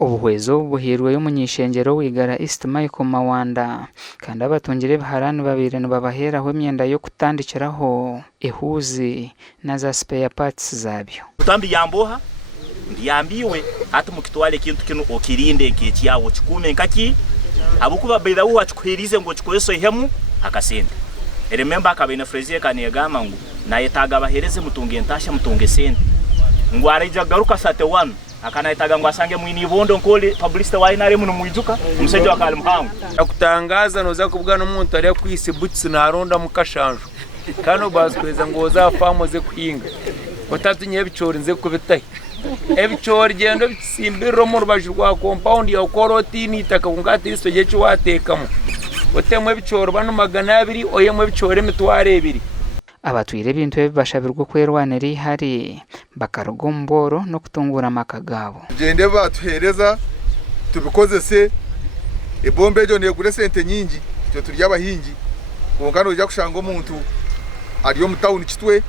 Ubuhwezo buhirwe y'umunyishengero wigara East Michael Mawanda kandi abatungire baharani babiri nibabaheraho imyenda yo kutandikiraho ihuzi na za spare parts zabyo. Utambi yamboha ndiyambiwe hata mukitwale kintu kino okirinde nkeki yawo kikume nkaki abukuba beda wo achukwirize ngo chikoyeso ihemu akasende. Remember akabena Frazier kanegama ngo nayetaga bahereze mutunge ntasha mutunge sente. Ngo arija garuka sate 1 akanayitaga ngo asange mwini bondo nkole publicity wainare muno mwijuka umuseje wakali muhangu akutangaza noza kubwa n'umuntu ari kwise boots naronda mukashanjo kano bazkweza ngo zafamu ze kwinga batatunye bicori nze kubitaye ebicori gendo bisimbiro mu rubaju rwa compound ya korotini itaka kungati isoje cyo watekamo otemwe bicoro bano 200 oyemwe bicore mitware 2 abatwire bintu bashabirwa kwerwanira ihari bakarugomboro no kutungura makagabo gende batuhereza tubikoze se ebombe ejo negure sente nyingi cyo turya abahingi kungano ujya kushanga umuntu ariyo mutawuni kitwe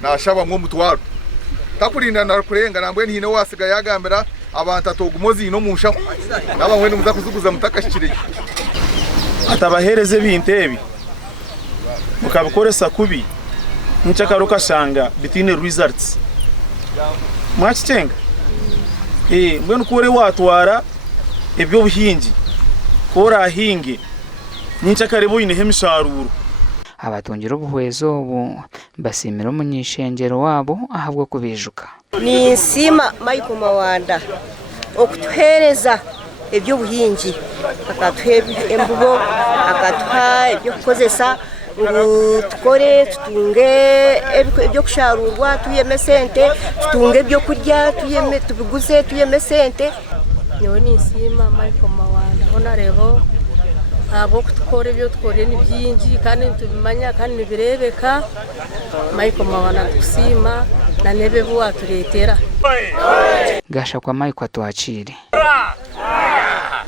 nashaba nko mutwaro takurinda nakurenga nambwe ntine wasiga yagambira abantu atogumozi no musha nabamwe muza kuzuguza mutakashikire atabahereze bintebi mukabikoresa kubi nchakaruka shanga between results mwachitenga mbwenu kure watwara ebyo buhingi kora ahinge nchakaribo ine hemisharuro abatungira ubuhwezo ubu basimira umunyishengero wabo ahabwo kubijuka ni Nsima Michael Mawanda okutuhereza ebyo buhingi akatuhe embugo akatuha ebyo kukozesa tukore tutunge ebyo kusharurwa tuyeme sente tutunge ebyo kurya tuyeme tubiguze tuyeme sente niho ni Nsima Michael Mawanda honarebo abo kutukore ebyo tukore ni byingi kandi tubimanya kandi nibirebeka Michael Mawanda kusima na nebe bwa turetera gasha kwa Michael atwakire